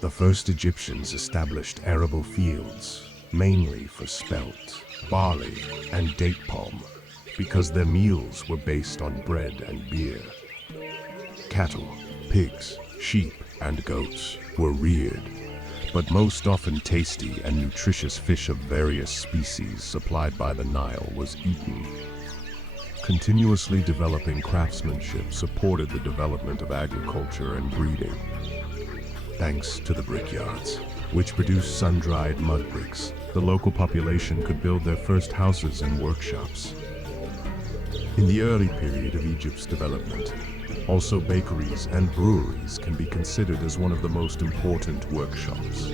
The first Egyptians established arable fields, mainly for spelt, barley, and date palm, because their meals were based on bread and beer. Cattle, pigs, sheep, and goats were reared, but most often tasty and nutritious fish of various species supplied by the Nile was eaten. Continuously developing craftsmanship supported the development of agriculture and breeding. Thanks to the brickyards, which produced sun-dried mud bricks, the local population could build their first houses and workshops. In the early period of Egypt's development, also bakeries and breweries can be considered as one of the most important workshops.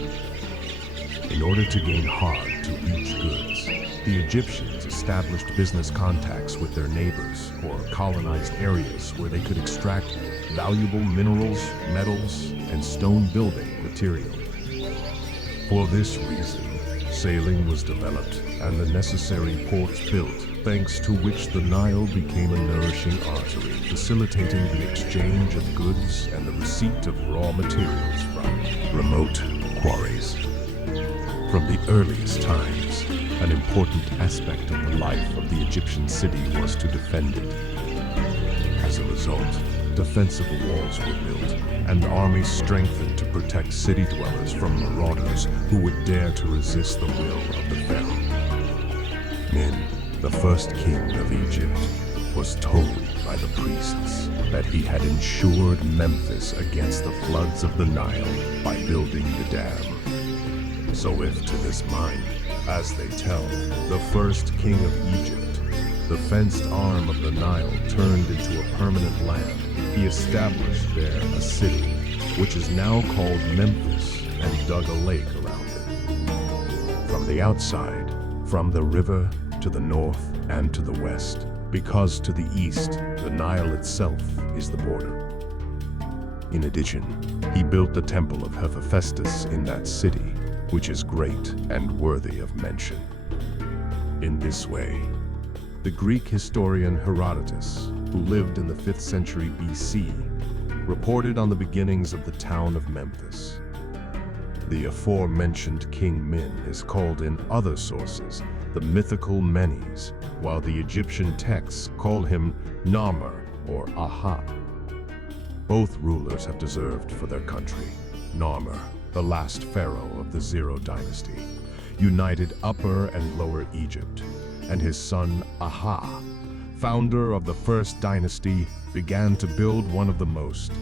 In order to gain hard-to-reach goods, the Egyptians established business contacts with their neighbors or colonized areas where they could extract valuable minerals, metals, and stone building material. For this reason, sailing was developed and the necessary ports built, thanks to which the Nile became a nourishing artery, facilitating the exchange of goods and the receipt of raw materials from remote quarries. From the earliest times, an important aspect of the life of the Egyptian city was to defend it. As a result, defensive walls were built and armies strengthened to protect city dwellers from marauders who would dare to resist the will of the Pharaoh. Min, the first king of Egypt, was told by the priests that he had ensured Memphis against the floods of the Nile by building the dam. So if to this mind, as they tell, the first king of Egypt, the fenced arm of the Nile turned into a permanent land, he established there a city, which is now called Memphis, and dug a lake around it. From the outside, from the river to the north and to the west, because to the east, the Nile itself is the border. In addition, he built the temple of Hephaestus in that city, which is great and worthy of mention. In this way, the Greek historian Herodotus, who lived in the 5th century BC, reported on the beginnings of the town of Memphis. The aforementioned King Min is called in other sources the mythical Menes, while the Egyptian texts call him Narmer or Aha. Both rulers have deserved for their country. Narmer, the last pharaoh of the Zero dynasty, united Upper and Lower Egypt, and his son Aha, founder of the first dynasty, began to build one of the most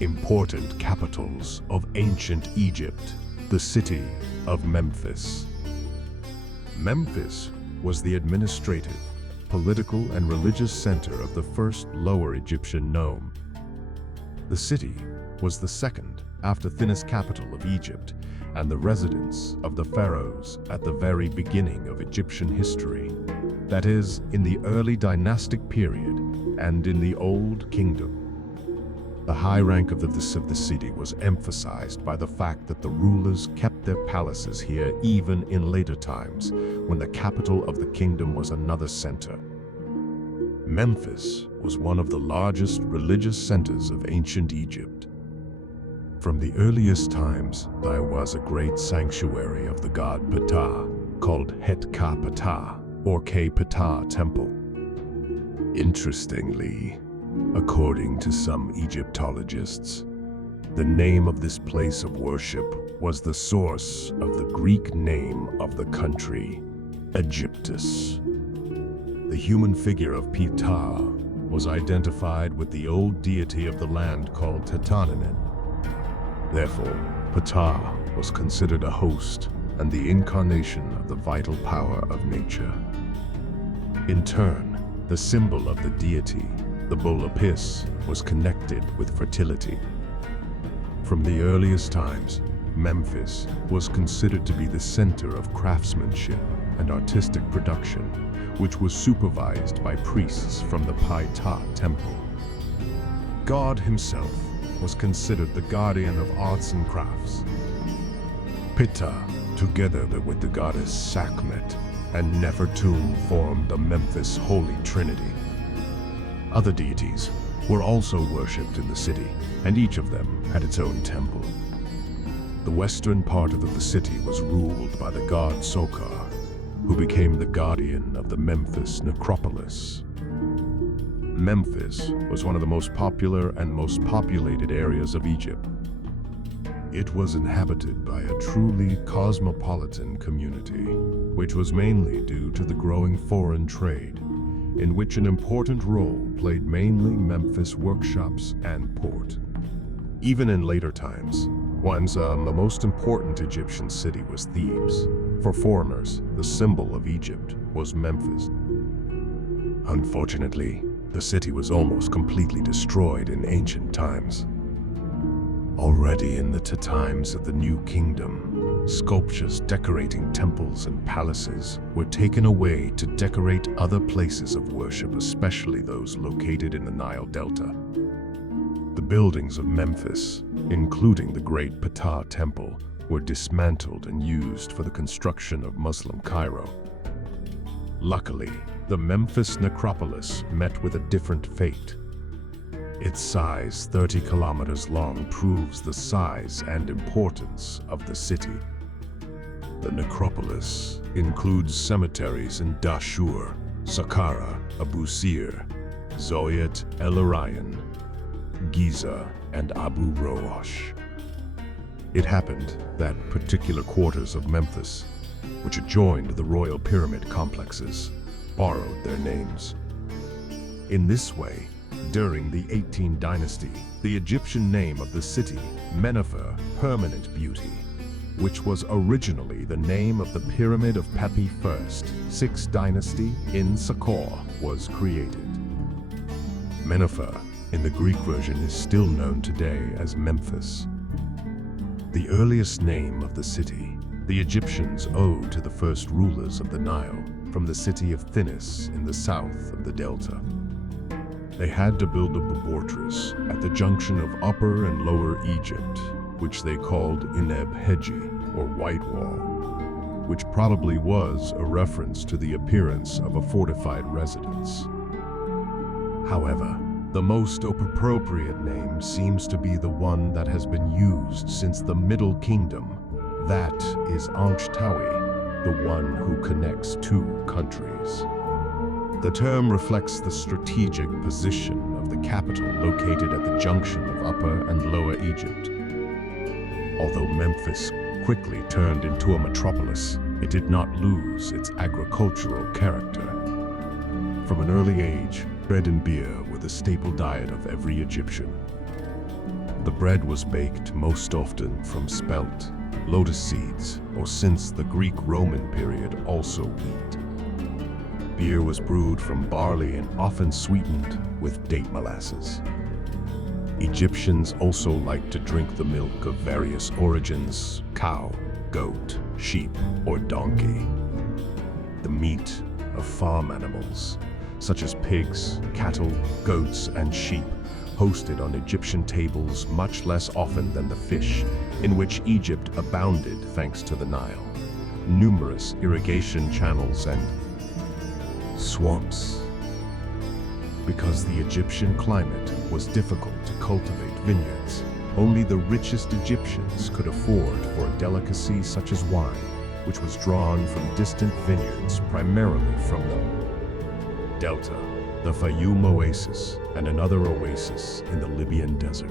important capitals of ancient Egypt, the city of Memphis. Memphis was the administrative, political, and religious center of the first Lower Egyptian nome. The city was the second after thinnest capital of Egypt and the residence of the pharaohs at the very beginning of Egyptian history, that is, in the early dynastic period and in the Old Kingdom. The high rank of the city was emphasized by the fact that the rulers kept their palaces here even in later times, when the capital of the kingdom was another center. Memphis was one of the largest religious centers of ancient Egypt. From the earliest times, there was a great sanctuary of the god Ptah, called Het-Ka-Ptah, or K-Ptah Temple. Interestingly, according to some Egyptologists, the name of this place of worship was the source of the Greek name of the country, Egyptus. The human figure of Ptah was identified with the old deity of the land called Tetanen. Therefore, Ptah was considered a host and the incarnation of the vital power of nature. In turn, the symbol of the deity, the bull Apis, was connected with fertility. From the earliest times, Memphis was considered to be the center of craftsmanship and artistic production, which was supervised by priests from the Ptah temple. God himself was considered the guardian of arts and crafts. Ptah, together with the goddess Sekhmet and Nefertum, formed the Memphis Holy Trinity. Other deities were also worshipped in the city, and each of them had its own temple. The western part of the city was ruled by the god Sokar, who became the guardian of the Memphis necropolis. Memphis was one of the most popular and most populated areas of Egypt. It was inhabited by a truly cosmopolitan community, which was mainly due to the growing foreign trade, in which an important role played mainly Memphis workshops and port. Even in later times, the most important Egyptian city was Thebes. For foreigners, the symbol of Egypt was Memphis. Unfortunately, the city was almost completely destroyed in ancient times. Already in the times of the New Kingdom, sculptures decorating temples and palaces were taken away to decorate other places of worship, especially those located in the Nile Delta. The buildings of Memphis, including the Great Ptah Temple, were dismantled and used for the construction of Muslim Cairo. Luckily, the Memphis necropolis met with a different fate. Its size, 30 kilometers long, proves the size and importance of the city. The necropolis includes cemeteries in Dashur, Saqqara, Abu Sir, Zoyat El Orion, Giza, and Abu Roash. It happened that particular quarters of Memphis, which adjoined the royal pyramid complexes, borrowed their names. In this way, during the 18th dynasty, the Egyptian name of the city, Mennefer, Permanent Beauty, which was originally the name of the Pyramid of Pepi I, 6th dynasty in Saqqara, was created. Mennefer, in the Greek version, is still known today as Memphis. The earliest name of the city, the Egyptians owe to the first rulers of the Nile from the city of Thinis in the south of the delta. They had to build a fortress at the junction of Upper and Lower Egypt, which they called Ineb Hedji, or White Wall, which probably was a reference to the appearance of a fortified residence. However, the most appropriate name seems to be the one that has been used since the Middle Kingdom. That is Ankhtawi, the one who connects two countries. The term reflects the strategic position of the capital located at the junction of Upper and Lower Egypt. Although Memphis quickly turned into a metropolis, it did not lose its agricultural character. From an early age, bread and beer were the staple diet of every Egyptian. The bread was baked most often from spelt, lotus seeds, or since the Greek-Roman period, also wheat. Beer was brewed from barley and often sweetened with date molasses. Egyptians also liked to drink the milk of various origins: cow, goat, sheep, or donkey. The meat of farm animals, such as pigs, cattle, goats, and sheep, hosted on Egyptian tables much less often than the fish, in which Egypt abounded thanks to the Nile, numerous irrigation channels, and swamps. Because the Egyptian climate was difficult to cultivate vineyards, only the richest Egyptians could afford for a delicacy such as wine, which was drawn from distant vineyards, primarily from the Delta, the Fayoum Oasis, and another oasis in the Libyan desert.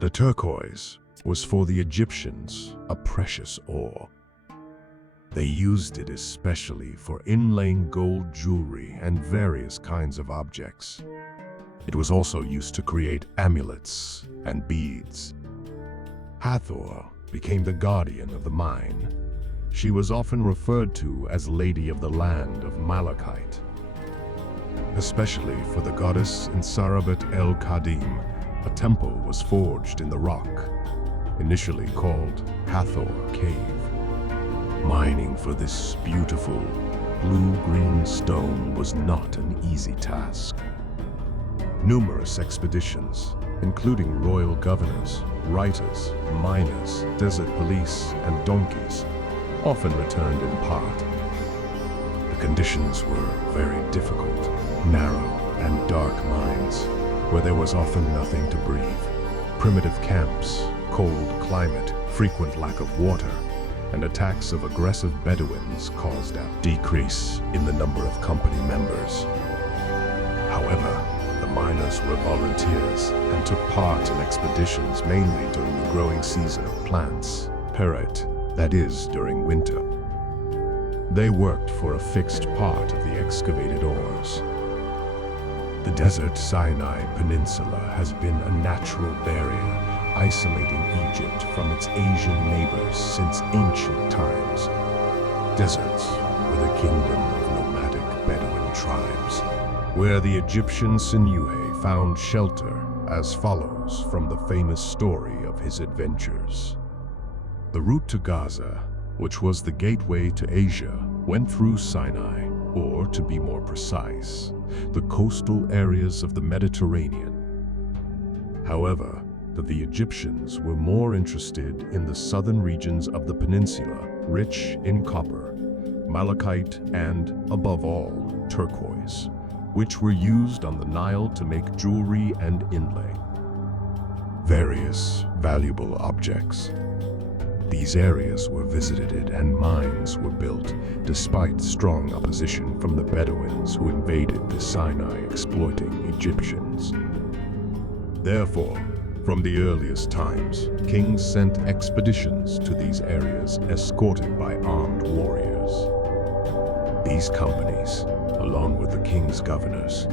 The turquoise was for the Egyptians a precious ore. They used it especially for inlaying gold jewelry and various kinds of objects. It was also used to create amulets and beads. Hathor became the guardian of the mine. She was often referred to as Lady of the Land of Malachite, especially for the goddess in Sarabat el-Qadim. A temple was forged in the rock, initially called Hathor Cave. Mining for this beautiful blue-green stone was not an easy task. Numerous expeditions, including royal governors, writers, miners, desert police, and donkeys, often returned in part. The conditions were very difficult, narrow and dark mines, where there was often nothing to breathe. Primitive camps, cold climate, frequent lack of water, and attacks of aggressive Bedouins caused a decrease in the number of company members. However, the miners were volunteers and took part in expeditions mainly during the growing season of plants, perit, that is, during winter. They worked for a fixed part of the excavated ores. The desert Sinai Peninsula has been a natural barrier, isolating Egypt from its Asian neighbors since ancient times. Deserts were the kingdom of nomadic Bedouin tribes, where the Egyptian Sinai found shelter as follows from the famous story of his adventures. The route to Gaza, which was the gateway to Asia, went through Sinai, or to be more precise, the coastal areas of the Mediterranean. However, the Egyptians were more interested in the southern regions of the peninsula, rich in copper, malachite, and, above all, turquoise, which were used on the Nile to make jewelry and inlay. Various valuable objects. These areas were visited and mines were built, despite strong opposition from the Bedouins who invaded the Sinai, exploiting Egyptians. Therefore, from the earliest times, kings sent expeditions to these areas escorted by armed warriors. These companies, along with the king's governors,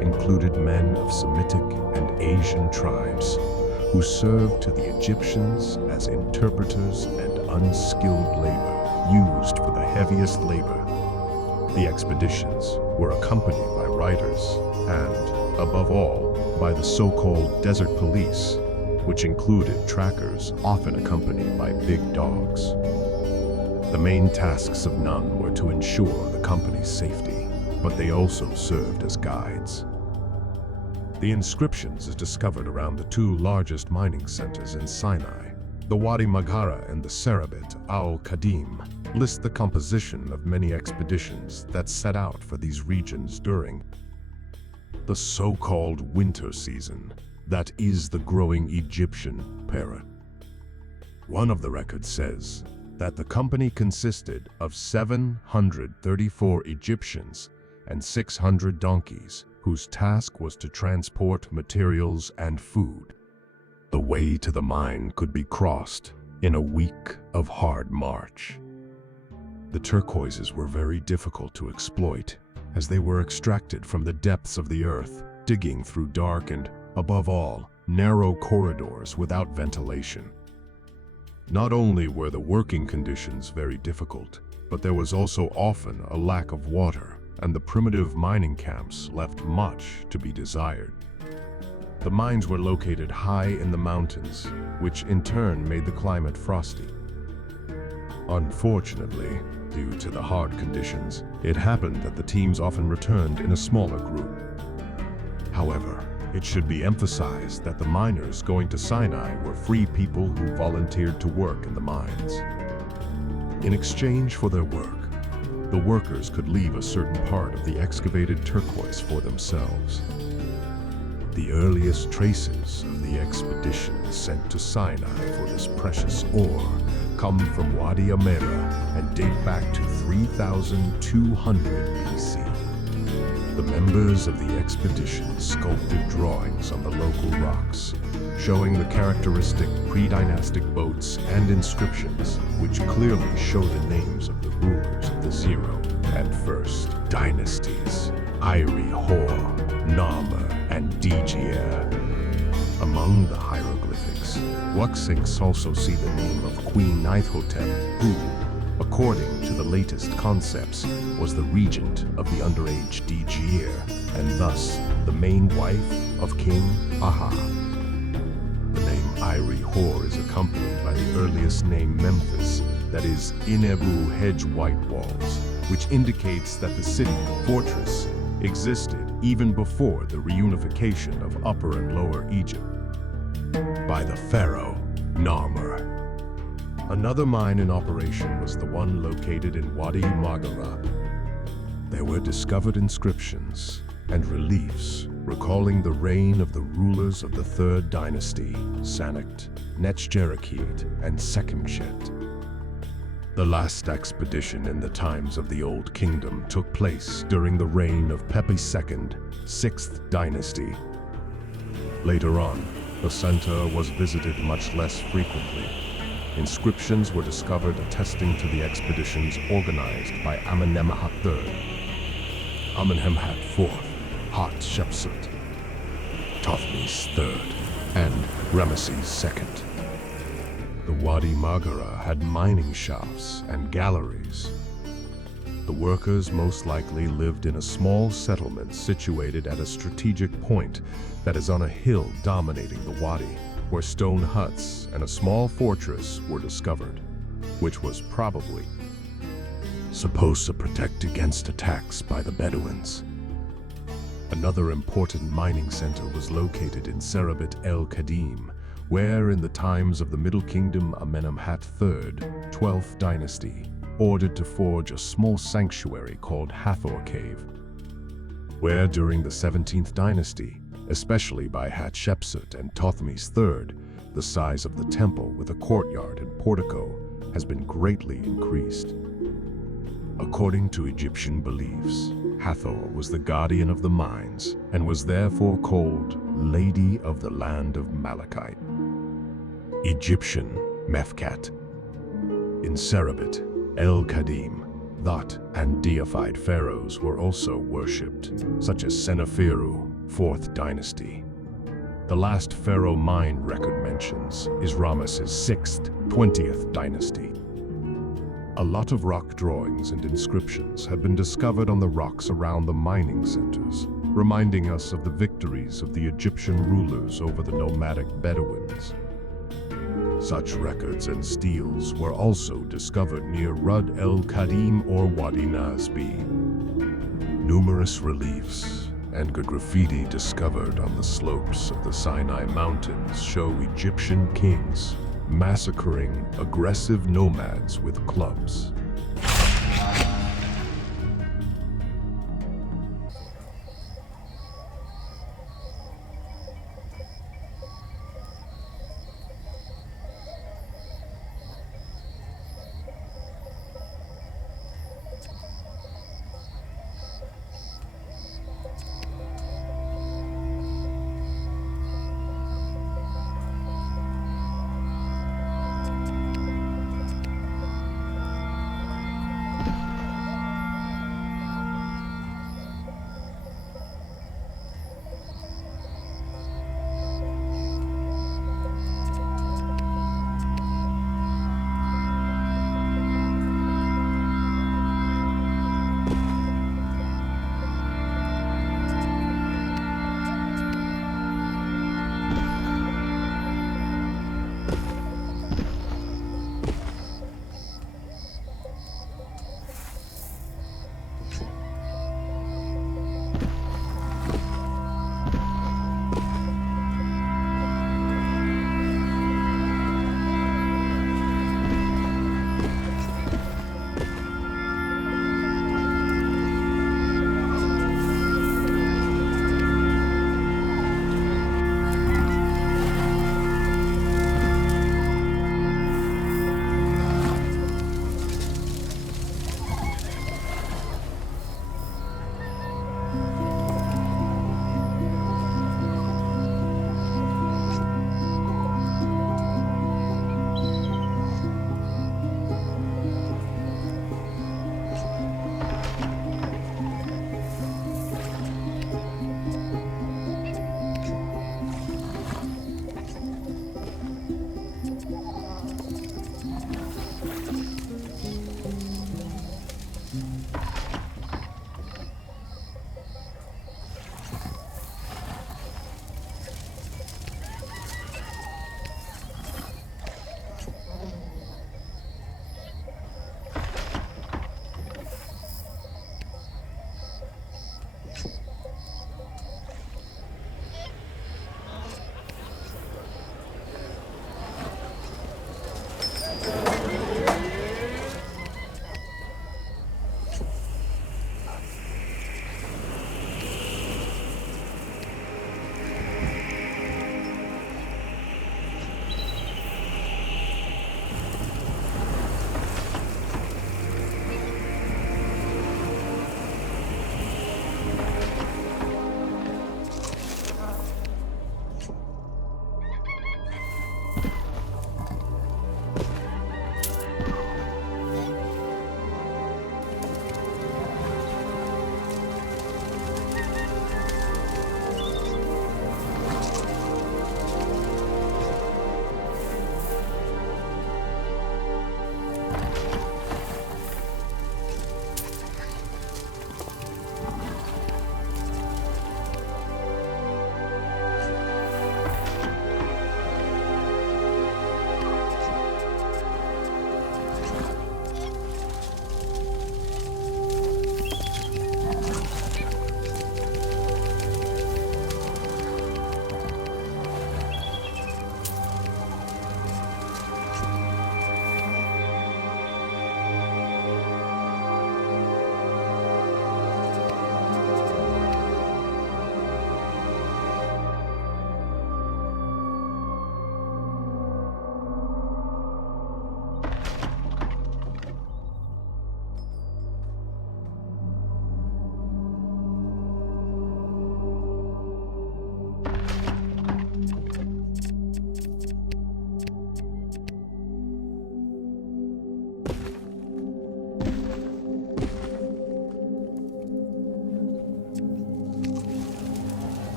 included men of Semitic and Asian tribes who served to the Egyptians as interpreters and unskilled labor used for the heaviest labor. The expeditions were accompanied by riders and, above all, by the so-called desert police, which included trackers often accompanied by big dogs. The main tasks of none were to ensure the company's safety, but they also served as guides. The inscriptions is discovered around the two largest mining centers in Sinai. The Wadi Maghara and the Sarabat al-Qadim list the composition of many expeditions that set out for these regions during the so-called winter season, that is the growing Egyptian perit. One of the records says that the company consisted of 734 Egyptians and 600 donkeys, whose task was to transport materials and food. The way to the mine could be crossed in a week of hard march. The turquoises were very difficult to exploit, as they were extracted from the depths of the earth, digging through dark and, above all, narrow corridors without ventilation. Not only were the working conditions very difficult, but there was also often a lack of water, and the primitive mining camps left much to be desired. The mines were located high in the mountains, which in turn made the climate frosty. Unfortunately, due to the hard conditions, it happened that the teams often returned in a smaller group. However, it should be emphasized that the miners going to Sinai were free people who volunteered to work in the mines. In exchange for their work, the workers could leave a certain part of the excavated turquoise for themselves. The earliest traces of the expedition sent to Sinai for this precious ore come from Wadi Amera and date back to 3200 BC. The members of the expedition sculpted drawings on the local rocks, showing the characteristic pre-dynastic boats and inscriptions, which clearly show the names of the rulers of the Zero and First dynasties, Iri, Hor, Narmer, and Digier. Among the hieroglyphics, Wuxinks also see the name of Queen Nithotep, who, according to the latest concepts, was the regent of the underage Digier, and thus the main wife of King Aha. The name Iri Hor is accompanied by the earliest name Memphis, that is Inebu Hedge White Walls, which indicates that the city, fortress, existed even before the reunification of Upper and Lower Egypt by the Pharaoh, Narmer. Another mine in operation was the one located in Wadi Margara. There were discovered inscriptions and reliefs recalling the reign of the rulers of the Third Dynasty, Sanact, Nechjerakid, and Sekemshet. The last expedition in the times of the Old Kingdom took place during the reign of Pepi II, 6th Dynasty. Later on, the center was visited much less frequently. Inscriptions were discovered attesting to the expeditions organized by Amenemhat III, Amenemhat IV, Hatshepsut, Thothmes III, and Ramesses II. The Wadi Margara had mining shafts and galleries. The workers most likely lived in a small settlement situated at a strategic point that is on a hill dominating the wadi, where stone huts and a small fortress were discovered, which was probably supposed to protect against attacks by the Bedouins. Another important mining center was located in Serabit el-Qadim, where in the times of the Middle Kingdom Amenemhat III, 12th Dynasty, ordered to forge a small sanctuary called Hathor Cave, where during the 17th Dynasty, especially by Hatshepsut and Thothmes III, the size of the temple with a courtyard and portico has been greatly increased. According to Egyptian beliefs, Hathor was the guardian of the mines and was therefore called Lady of the Land of Malachite. Egyptian Mefkat. In Serabit el-Qadim, Thoth and deified pharaohs were also worshipped, such as Seneferu, 4th Dynasty. The last pharaoh mine record mentions is Ramesses 6th, 20th Dynasty. A lot of rock drawings and inscriptions have been discovered on the rocks around the mining centers, reminding us of the victories of the Egyptian rulers over the nomadic Bedouins. Such records and steels were also discovered near Rud el-Qadim or Wadi Nasbi. Numerous reliefs and graffiti discovered on the slopes of the Sinai Mountains show Egyptian kings massacring aggressive nomads with clubs.